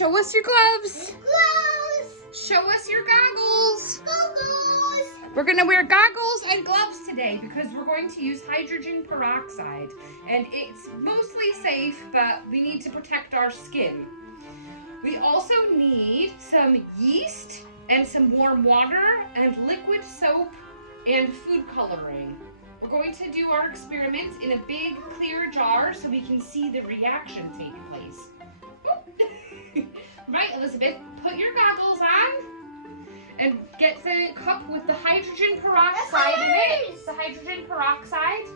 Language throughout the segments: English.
show us your gloves. Gloves. Show us your goggles. Goggles. We're gonna wear goggles and gloves today because we're going to use hydrogen peroxide. And it's mostly safe, but we need to protect our skin. We also need some yeast and some warm water and liquid soap and food coloring. We're going to do our experiments in a big clear jar so we can see the reaction take place. Right, Elizabeth, put your goggles on and get the cup with the hydrogen peroxide in it. The hydrogen peroxide.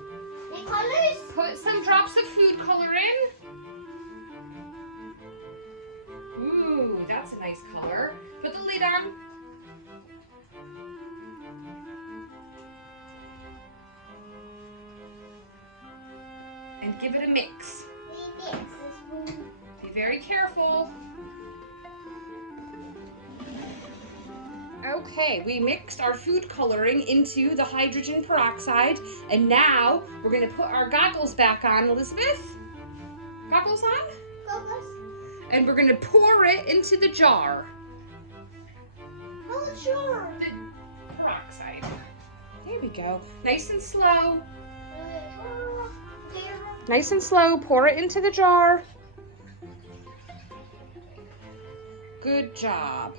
The colors. Put some drops of food color in. Ooh, that's a nice color. Put the lid on. And give it a mix. Be very careful. Okay, we mixed our food coloring into the hydrogen peroxide, and now we're going to put our goggles back on, Elizabeth. Goggles on? Goggles. And we're going to pour it into the jar. Oh, sure. The peroxide. There we go. Nice and slow. Nice and slow. Pour it into the jar. Good job.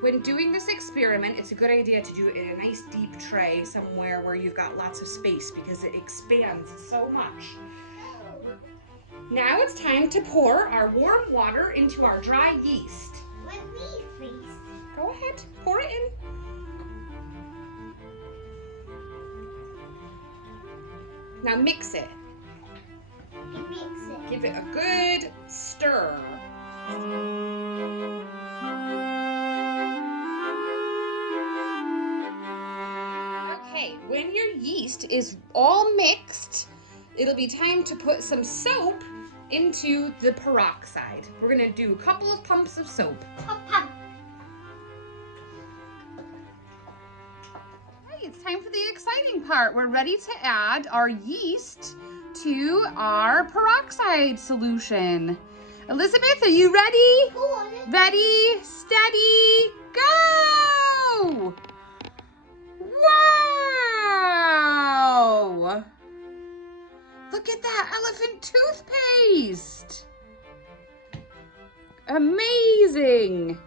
When doing this experiment, it's a good idea to do it in a nice deep tray somewhere where you've got lots of space because it expands so much. Now it's time to pour our warm water into our dry yeast. With me, please. Go ahead, pour it in. Now mix it. Mix it. Give it a good stir. Okay, when your yeast is all mixed, it'll be time to put some soap into the peroxide. We're gonna do a couple of pumps of soap. Pump. Okay, it's time for the exciting part. We're ready to add our yeast to our peroxide solution. Elizabeth, are you ready? Ready, steady, go! Wow! Look at that elephant toothpaste! Amazing!